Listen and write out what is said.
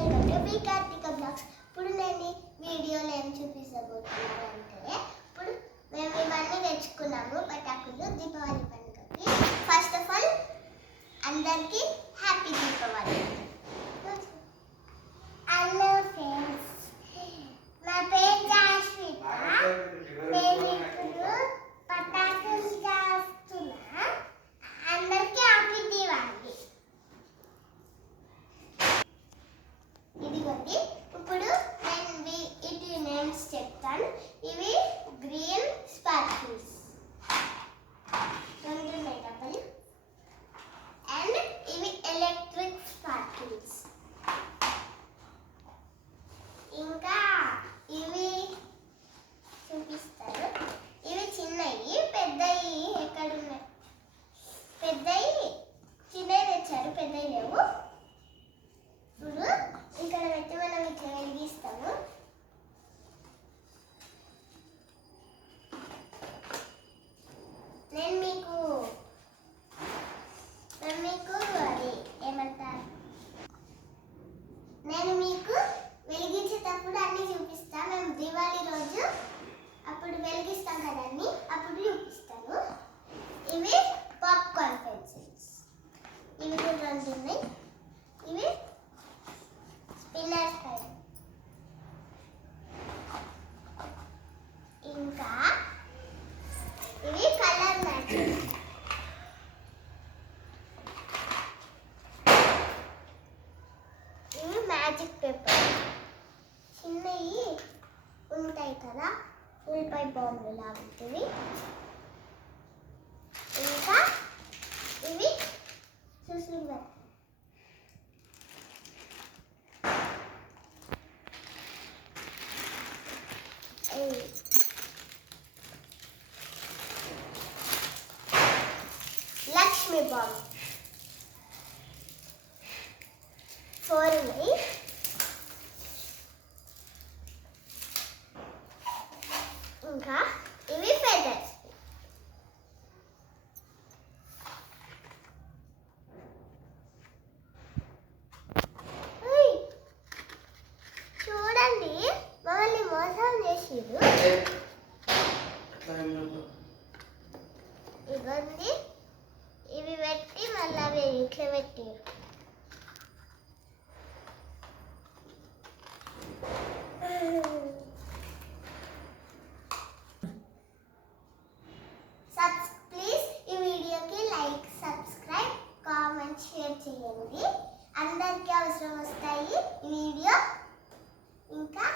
Welcome to B Karthika blogs. ఇప్పుడు నేను వీడియోలో ఏం చూపించబోతున్నానంటే ఇప్పుడు మేము ఇవన్నీ తెచ్చుకున్నాము పటాకులు దీపావళి పండుగకి. ఫస్ట్ ఆఫ్ ఆల్ అందరికీ హ్యాపీ దీపావళి. హలో ఫ్రెండ్స్, నా పేరు జాస్విత. నేను ఇప్పుడు పటాకులు చేస్తున్నా. అందరికీ హ్యాపీ దీపావళి. ఇదిగోండి, ఇప్పుడు నేను వీటి నేమ్స్ చెప్తాను. ఇవి గ్రీన్ స్పార్కిల్స్, రెండు డబ్బులు. అండ్ ఇవి ఎలక్ట్రిక్ స్పార్కిల్స్. ఇంకా ఇవి చూపిస్తారు. ఇవి చిన్నవి, పెద్దవి ఎక్కడున్నాయి? పెద్దవి చిన్నవి తెచ్చారు, పెద్దవి లేవు. ఇప్పుడు ఇక్కడ పెట్టి మనం ఇట్లా వెలిగిస్తాము. నేను మీకు అది ఏమంటారు, నేను మీకు వెలిగించేటప్పుడు అన్నీ చూపిస్తాను. మేము దివాళీ రోజు అప్పుడు వెలిగిస్తాం కదండి, అప్పుడు చూపిస్తాను. ఇవి పాప్కార్న్ పెన్సిల్స్, ఇవి కూడా రెండు ఉన్నాయి. ఇవి స్పిన్నర్ టైప్. ఇంకా ఇవి కలర్ మ్యాచింగ్. ఇవి మ్యాజిక్ పేపర్, చిన్నవి ఉంటాయి కదా, ఉల్లిపాయ బాంబులు లాంటివి. ఇంకా ఇవి చూసి లక్ష్మీ బాంబ్ 4 ఉన్నాయి. ఇంకా ఇవి ఫెదర్స్. చూడండి, మమ్మల్ని మోసం చేసిరు. ఇవన్నీ ఇవి పెట్టి మళ్ళీ అవి ఇట్లా పెట్టిరు. ప్లీజ్ ఈ వీడియోకి లైక్, సబ్స్క్రైబ్, కామెంట్, షేర్ చేయండి. అందరికీ అవసరం వస్తాయి ఈ వీడియో. ఇంకా